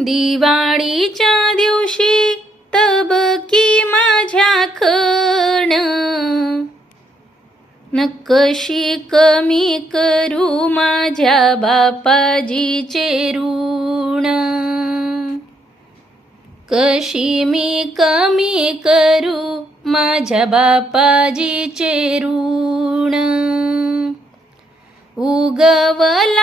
दिवाळीच्या दिवशी तबकी माझ्या खण. नकशी कमी करू माझ्या बापाजीचे ऋण. कशी मी कमी करू माझ्या बापाजीचे ऋण. उगवला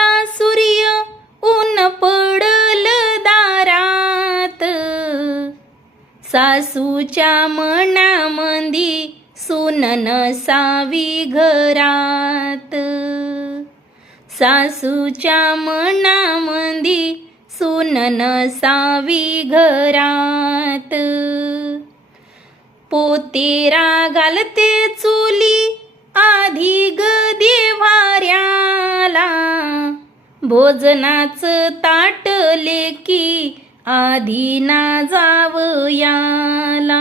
सासूच्या मनामंदी सून नसावी घरात. सासूच्या मनामंदी सून नसावी घरात. पोतेरा घालते चुली आधी ग देवाऱ्याला भोजनाच ताटले की आधी ना जावयाला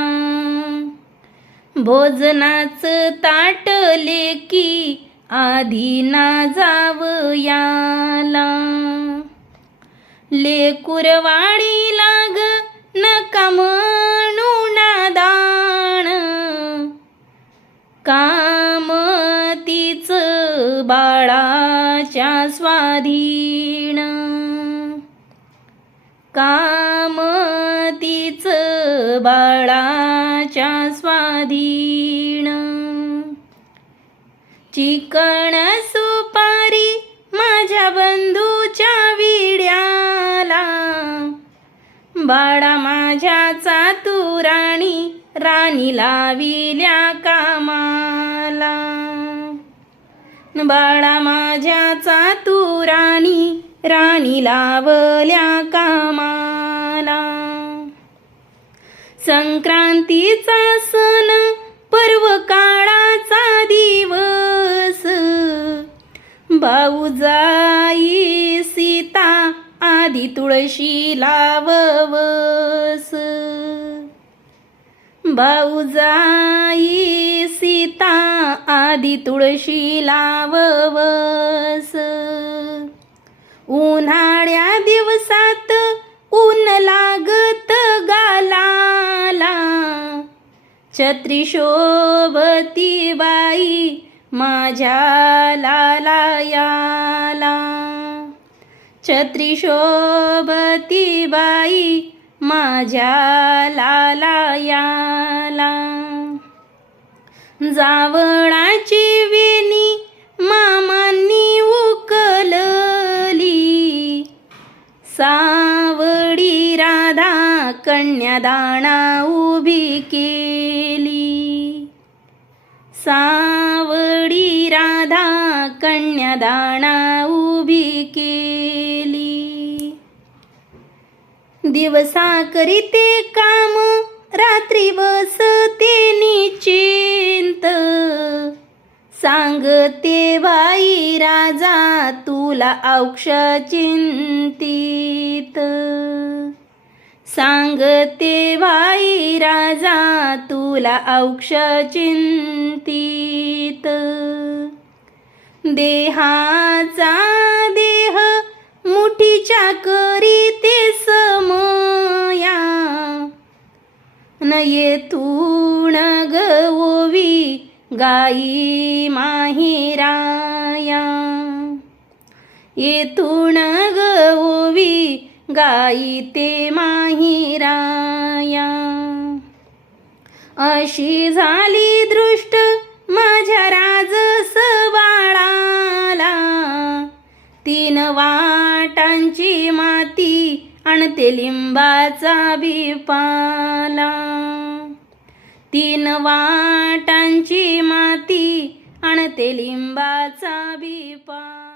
भोजनाच ताटले की आधी ना जावयाला लेकुरवाडी लाग नका म्हणू दाण. काम तीच बाळाच्या स्वाधीन. काम तीच बाळाच्या स्वाधीन. चिकण सुपारी माझ्या बंधूच्या विड्याला. बाळा माझ्या चातू राणी लाविल्या कामाला. बाळा माझ्या चातू राणी लावल्या कामाला. संक्रांतीचा सण पर्व काळाचा दिवस. भाऊजाई सीता आधी तुळशी लाववस. भाऊजाई सीता आधी तुळशी लाववस. उन्हाळ्या दिवसात ऊन लागत गालाला. छत्री शोभती बाई माझ्या लालायाला. छत्री शोभती बाई माझ्या लालायाला. जावळाची कन्यादाणा उभी केली. सावडी राधा कन्यादाणा उभी केली. दिवसा करीते काम रात्री बसते निचिंत सांगते बाई राजा तुला औक्ष चिंतित. सांगते भाई राजा तुला औक्ष चिंतीत. देहाचा देह मुठीच्या करीते समया. न तूण गवोवी गाई माहिराया येतूण गववी गाईते माहिराया अशी झाली दृष्ट माझ्या राजस बाळाला. तीन वाटांची माती आणते लिंबाचा बिपाला. तीन वाटांची माती आणते लिंबाचा बिपा